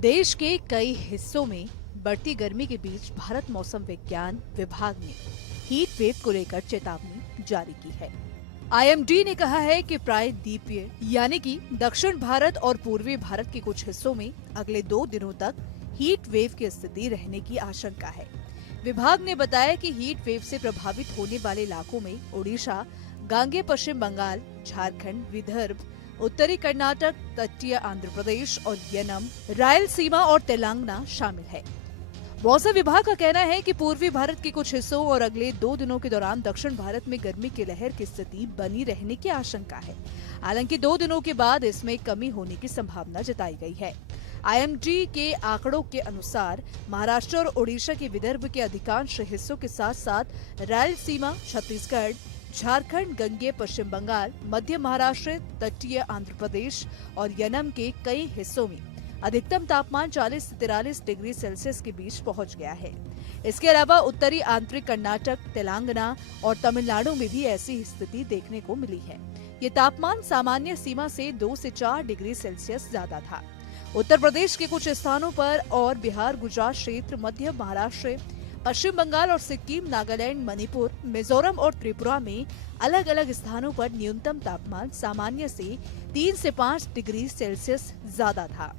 देश के कई हिस्सों में बढ़ती गर्मी के बीच भारत मौसम विज्ञान विभाग ने हीट वेव को लेकर चेतावनी जारी की है। आईएमडी ने कहा है कि प्रायद्वीपीय यानी कि दक्षिण भारत और पूर्वी भारत के कुछ हिस्सों में अगले 2 दिनों तक हीट वेव की स्थिति रहने की आशंका है। विभाग ने बताया कि हीट वेव से प्रभावित होने वाले इलाकों में ओडिशा, गांगे पश्चिम बंगाल, झारखंड, विदर्भ, उत्तरी कर्नाटक, तटीय आंध्र प्रदेश और यनम, रायलसीमा और तेलंगाना शामिल है। मौसम विभाग का कहना है कि पूर्वी भारत के कुछ हिस्सों और अगले 2 दिनों के दौरान दक्षिण भारत में गर्मी की लहर की स्थिति बनी रहने की आशंका है। हालांकि 2 दिनों के बाद इसमें कमी होने की संभावना जताई गई है। आईएमडी के आंकड़ों के अनुसार महाराष्ट्र और ओडिशा के विदर्भ के अधिकांश हिस्सों के साथ साथ रायलसीमा, छत्तीसगढ़, झारखंड, गंगे पश्चिम बंगाल, मध्य महाराष्ट्र, तटीय आंध्र प्रदेश और यनम के कई हिस्सों में अधिकतम तापमान 40 से 43 डिग्री सेल्सियस के बीच पहुंच गया है। इसके अलावा उत्तरी आंतरिक कर्नाटक, तेलंगाना और तमिलनाडु में भी ऐसी स्थिति देखने को मिली है। ये तापमान सामान्य सीमा से 2 से 4 डिग्री सेल्सियस ज्यादा था। उत्तर प्रदेश के कुछ स्थानों पर और बिहार, गुजरात क्षेत्र, मध्य महाराष्ट्र, पश्चिम बंगाल और सिक्किम, नागालैंड, मणिपुर, मिजोरम और त्रिपुरा में अलग अलग स्थानों पर न्यूनतम तापमान सामान्य से 3 से 5 डिग्री सेल्सियस ज्यादा था।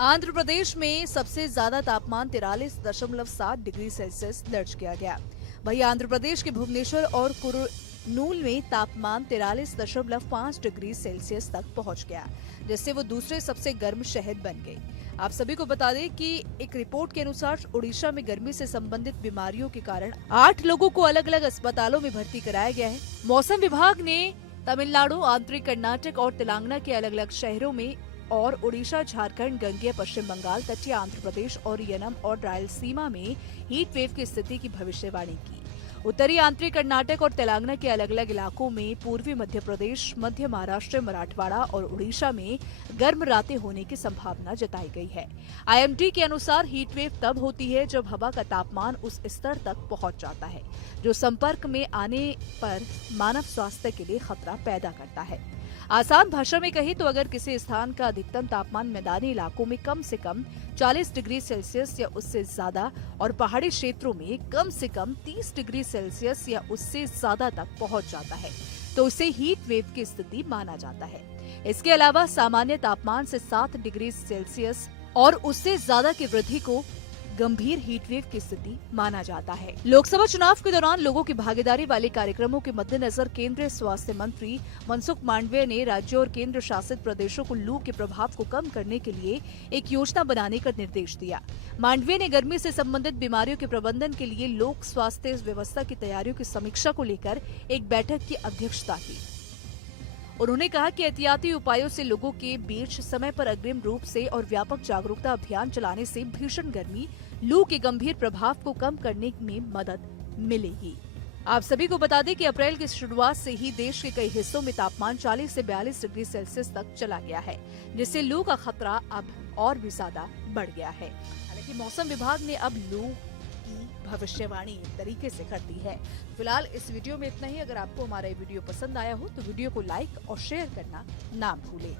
आंध्र प्रदेश में सबसे ज्यादा तापमान 43.7 डिग्री सेल्सियस दर्ज किया गया। वहीं आंध्र प्रदेश के भुवनेश्वर और कुर्नूल में तापमान 43.5 डिग्री सेल्सियस तक पहुंच गया, जिससे वो दूसरे सबसे गर्म शहर बन गए। आप सभी को बता दें कि एक रिपोर्ट के अनुसार ओडिशा में गर्मी से संबंधित बीमारियों के कारण 8 लोगों को अलग अलग अस्पतालों में भर्ती कराया गया है। मौसम विभाग ने तमिलनाडु, आंतरिक कर्नाटक और तेलंगाना के अलग अलग शहरों में और ओडिशा, झारखंड, गंगे पश्चिम बंगाल, तटीय आंध्र प्रदेश और यनम और रायलसीमा में हीट वेव की स्थिति की भविष्यवाणी की। उत्तरी आंतरिक कर्नाटक और तेलंगाना के अलग अलग इलाकों में, पूर्वी मध्य प्रदेश, मध्य महाराष्ट्र, मराठवाड़ा और उड़ीसा में गर्म रातें होने की संभावना जताई गई है। आईएमडी के अनुसार हीट वेव तब होती है जब हवा का तापमान उस स्तर तक पहुंच जाता है जो संपर्क में आने पर मानव स्वास्थ्य के लिए खतरा पैदा करता है। आसान भाषा में कही तो अगर किसी स्थान का अधिकतम तापमान मैदानी इलाकों में कम से कम 40 डिग्री सेल्सियस या उससे ज्यादा और पहाड़ी क्षेत्रों में कम से कम 30 डिग्री सेल्सियस या उससे ज्यादा तक पहुंच जाता है तो उसे हीट वेव की स्थिति माना जाता है। इसके अलावा सामान्य तापमान से 7 डिग्री सेल्सियस और उससे ज्यादा की वृद्धि को गंभीर हीट वेव की स्थिति माना जाता है। लोकसभा चुनाव के दौरान लोगों की भागीदारी वाले कार्यक्रमों के मद्देनजर केंद्रीय स्वास्थ्य मंत्री मनसुख मांडविया ने राज्यों और केंद्र शासित प्रदेशों को लू के प्रभाव को कम करने के लिए एक योजना बनाने का निर्देश दिया। मांडविया ने गर्मी से संबंधित बीमारियों के प्रबंधन के लिए लोक स्वास्थ्य व्यवस्था की तैयारियों की समीक्षा को लेकर एक बैठक की अध्यक्षता की। उन्होंने कहा कि एहतियाती उपायों से लोगों के बीच समय पर अग्रिम रूप से और व्यापक जागरूकता अभियान चलाने से भीषण गर्मी, लू के गंभीर प्रभाव को कम करने में मदद मिलेगी। आप सभी को बता दें कि अप्रैल की शुरुआत से ही देश के कई हिस्सों में तापमान 40 से 42 डिग्री सेल्सियस तक चला गया है, जिससे लू का खतरा अब और भी ज्यादा बढ़ गया है। हालांकि मौसम विभाग ने अब लू की भविष्यवाणी तरीके से कर दी है। फिलहाल इस वीडियो में इतना ही। अगर आपको हमारा ये वीडियो पसंद आया हो तो वीडियो को लाइक और शेयर करना ना भूलें।